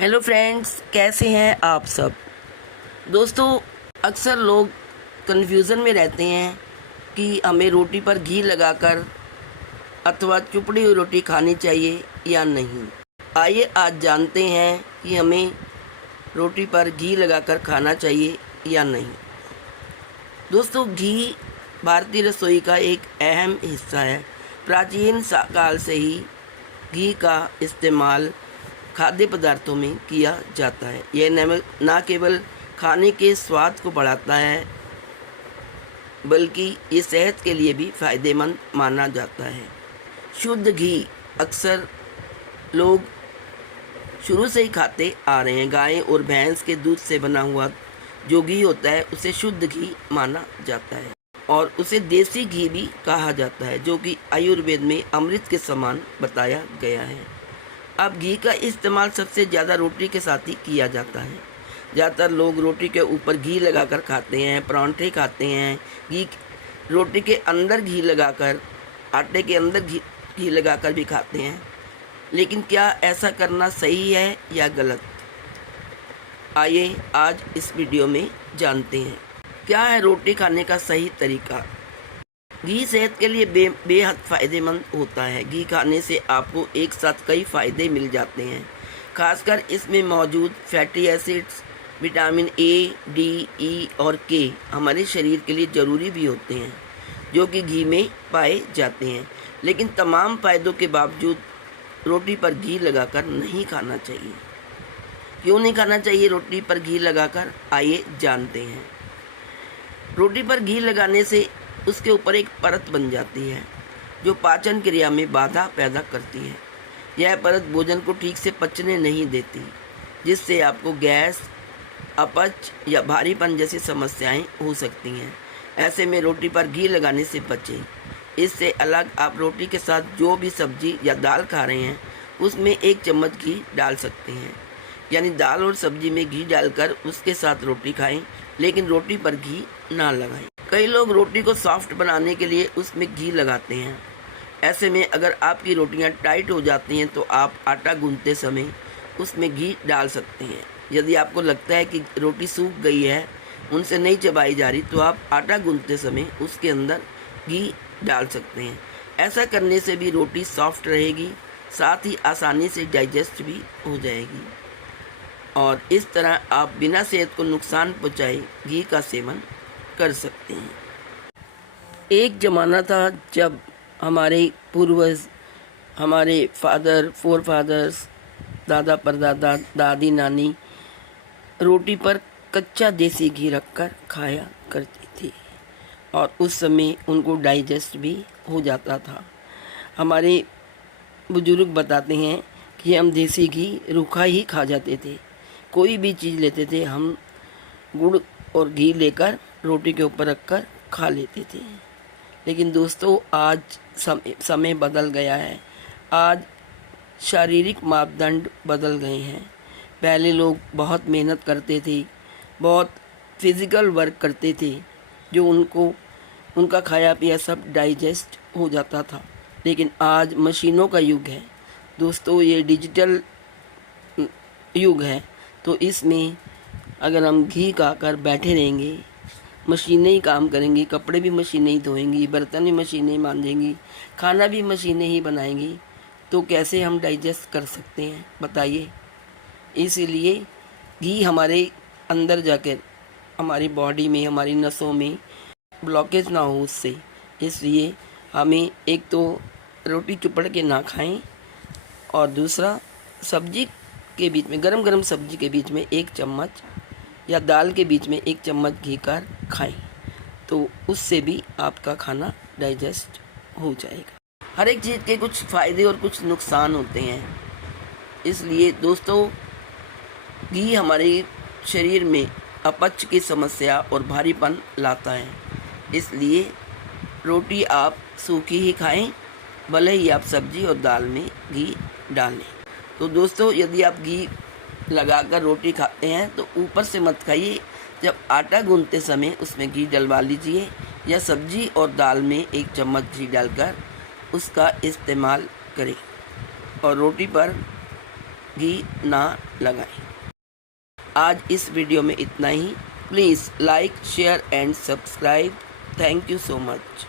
Hello friends, कैसे हैं आप सब। दोस्तों, अक्सर लोग कन्फ्यूज़न में रहते हैं कि हमें रोटी पर घी लगाकर अथवा चुपड़ी हुई रोटी खानी चाहिए या नहीं। आइए आज जानते हैं कि हमें रोटी पर घी लगाकर खाना चाहिए या नहीं। दोस्तों, घी भारतीय रसोई का एक अहम हिस्सा है। प्राचीन काल से ही घी का इस्तेमाल खाद्य पदार्थों में किया जाता है। यह न केवल खाने के स्वाद को बढ़ाता है, बल्कि ये सेहत के लिए भी फायदेमंद माना जाता है। शुद्ध घी अक्सर लोग शुरू से ही खाते आ रहे हैं। गाय और भैंस के दूध से बना हुआ जो घी होता है उसे शुद्ध घी माना जाता है और उसे देसी घी भी कहा जाता है, जो कि आयुर्वेद में अमृत के समान बताया गया है। अब घी का इस्तेमाल सबसे ज़्यादा रोटी के साथ ही किया जाता है। ज़्यादातर लोग रोटी के ऊपर घी लगाकर खाते हैं, परांठे खाते हैं, रोटी के अंदर घी लगाकर, आटे के अंदर घी लगाकर भी खाते हैं। लेकिन क्या ऐसा करना सही है या गलत? आइए आज इस वीडियो में जानते हैं क्या है रोटी खाने का सही तरीका। घी सेहत के लिए बेहद फ़ायदेमंद होता है। घी खाने से आपको एक साथ कई फ़ायदे मिल जाते हैं। खासकर इसमें मौजूद fatty acids, vitamin A, D, E और के हमारे शरीर के लिए ज़रूरी भी होते हैं, जो कि घी में पाए जाते हैं। लेकिन तमाम फ़ायदों के बावजूद रोटी पर घी लगाकर नहीं खाना चाहिए। क्यों नहीं खाना चाहिए रोटी पर घी लगाकर? आइए जानते हैं। रोटी पर घी लगाने से उसके ऊपर एक परत बन जाती है जो पाचन क्रिया में बाधा पैदा करती है। यह परत भोजन को ठीक से पचने नहीं देती, जिससे आपको गैस, अपच या भारीपन जैसी समस्याएं हो सकती हैं। ऐसे में रोटी पर घी लगाने से बचें। इससे अलग आप रोटी के साथ जो भी सब्जी या दाल खा रहे हैं उसमें 1 चम्मच घी डाल सकते हैं। यानी दाल और सब्जी में घी डालकर उसके साथ रोटी खाएं, लेकिन रोटी पर घी ना लगाएं। कई लोग रोटी को सॉफ्ट बनाने के लिए उसमें घी लगाते हैं। ऐसे में अगर आपकी रोटियां टाइट हो जाती हैं तो आप आटा गूंथते समय उसमें घी डाल सकते हैं। यदि आपको लगता है कि रोटी सूख गई है, उनसे नहीं चबाई जा रही, तो आप आटा गूंथते समय उसके अंदर घी डाल सकते हैं। ऐसा करने से भी रोटी सॉफ्ट रहेगी, साथ ही आसानी से डाइजेस्ट भी हो जाएगी और इस तरह आप बिना सेहत को नुकसान पहुँचाए घी का सेवन कर सकते हैं। एक ज़माना था जब हमारे पूर्वज, हमारे फोर फादर्स, दादा परदादा, दादी नानी रोटी पर कच्चा देसी घी रखकर खाया करती थी और उस समय उनको डाइजेस्ट भी हो जाता था। हमारे बुजुर्ग बताते हैं कि हम देसी घी रूखा ही खा जाते थे। कोई भी चीज़ लेते थे हम गुड़ और घी लेकर रोटी के ऊपर रखकर खा लेते थे। लेकिन दोस्तों, आज समय बदल गया है। आज शारीरिक मापदंड बदल गए हैं। पहले लोग बहुत मेहनत करते थे, बहुत फिज़िकल वर्क करते थे, जो उनका खाया पिया सब डाइजेस्ट हो जाता था। लेकिन आज मशीनों का युग है दोस्तों, ये डिजिटल युग है। तो इसमें अगर हम घी खाकर बैठे रहेंगे, मशीनें ही काम करेंगी, कपड़े भी मशीनें ही धोएंगी, बर्तन भी मशीनें ही मांजेंगी, खाना भी मशीनें ही बनाएंगी, तो कैसे हम डाइजेस्ट कर सकते हैं बताइए। इसीलिए घी हमारे अंदर जाकर हमारी बॉडी में, हमारी नसों में ब्लॉकेज ना हो उससे। इसलिए हमें एक तो रोटी चुपड़ के ना खाएं और दूसरा सब्जी के बीच में, गरम गरम सब्जी के बीच में 1 चम्मच या दाल के बीच में 1 चम्मच घी कर खाएं, तो उससे भी आपका खाना डाइजेस्ट हो जाएगा। हर एक चीज़ के कुछ फ़ायदे और कुछ नुकसान होते हैं। इसलिए दोस्तों, घी हमारे शरीर में अपच की समस्या और भारीपन लाता है। इसलिए रोटी आप सूखी ही खाएं, भले ही आप सब्जी और दाल में घी डालें। तो दोस्तों, यदि आप घी लगाकर रोटी खाते हैं तो ऊपर से मत खाइए। जब आटा गूंथते समय उसमें घी डलवा लीजिए या सब्जी और दाल में 1 चम्मच घी डालकर उसका इस्तेमाल करें और रोटी पर घी ना लगाएं। आज इस वीडियो में इतना ही। Please like, share and subscribe. Thank you so much.